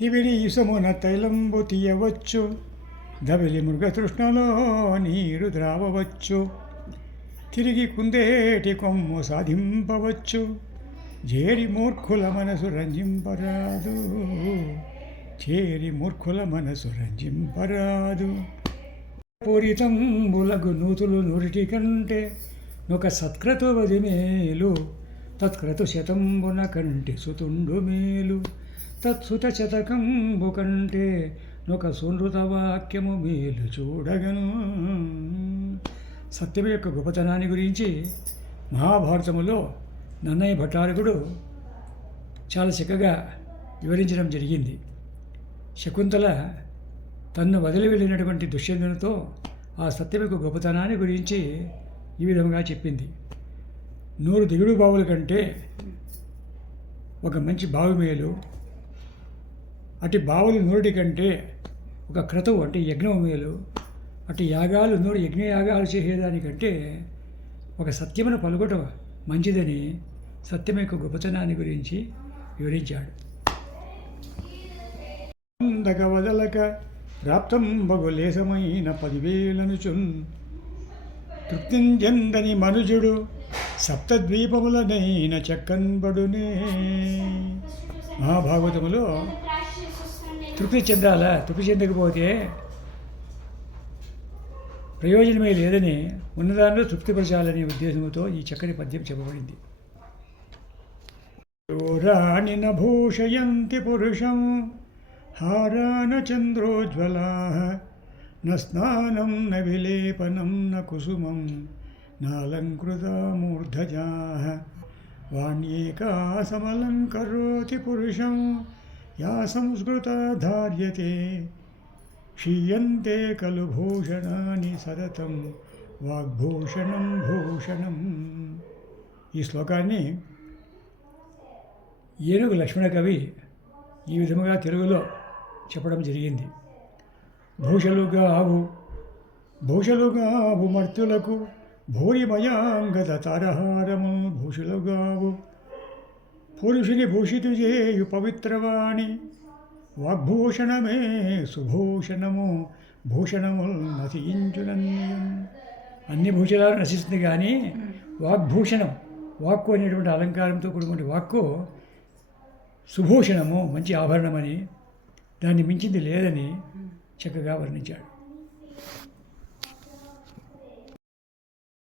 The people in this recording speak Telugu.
తివిడి ఇసుమున తైలంబు తీయవచ్చు, దవిలి మృగతృష్ణలో నీరు ద్రావవచ్చు, తిరిగి కుందేటి కొమ్ము సాధింపవచ్చు, చేరి మూర్ఖుల మనసు రంజింపరాదు, చేరి మూర్ఖుల మనసు రంజింపరాదు. పూరితంబులగు నూతులు నురిటి కంటే నొక సత్క్రతువది మేలు, తత్క్రతు శతంబున కంటి సుతుండు మేలు, తత్సుత శతకంబు కంటే నొక సునృత వాక్యము మేలు చూడగను. సత్యం యొక్క గొప్పతనాన్ని గురించి మహాభారతములో నన్నయ్య భట్టారకుడు చాలా చక్కగా వివరించడం జరిగింది. శకుంతల తన్ను వదిలి వెళ్ళినటువంటి దుష్యంతునితో ఆ సత్యం యొక్క గొప్పతనాన్ని గురించి ఈ విధంగా చెప్పింది. 100 దిగుడు బావుల కంటే ఒక మంచి బావి మేలు, అటు బావులు 100 కంటే ఒక క్రతువు అంటే యజ్ఞం మేలు, అటు యాగాలు 100 యజ్ఞయాగాలు చేసేదానికంటే ఒక సత్యమును పలుకటం మంచిదని సత్యం యొక్క గొప్పతనాన్ని గురించి వివరించాడు. అందక వదలక ప్రాప్తం బగులేసమైన 10,000 తృప్తించెందని మనుజుడు సప్తద్వీపములనైన చక్కన్బడునే. మహాభాగవతములో తృప్తి చెందాలా, తృప్తి చెందకపోతే ప్రయోజనమే లేదని ఉన్నదానిలో తృప్తిపరచాలనే ఉద్దేశంతో ఈ చక్కని పద్యం చెప్పబడింది. రాణిన భూషయంతి పురుషం హారాన చంద్రోజ్వలా, న స్నానం న విలేపనం న కుసుమం నాలంకృతా మూర్ధజా, వాణ్యేకా సమలంకరోతి పురుషం యా సంస్కృతా ధార్యతే, క్షీయంతే ఖలు భూషణాని సతతం వాగ్భూషణం భూషణం. ఈ శ్లోకాన్ని ఏనుగు లక్ష్మణ కవి ఈ విధముగా తెలుగులో చెప్పడం జరిగింది. భూషలుగావు మర్త్యులకు భూరిమయాంగత తారహారము, భూషులుగావు పురుషుని భూషితు చేయు పవిత్రవాణి, వాగ్భూషణమే సుభూషణము, భూషణముల్ నశించునన్యం. అన్ని భూషణాలు నశిస్తుంది కానీ వాగ్భూషణం, వాక్కు అనేటువంటి అలంకారంతో కూడుకున్న వాక్కు సుభూషణము, మంచి ఆభరణమని, దాన్ని మించింది లేదని చక్కగా వర్ణించాడు.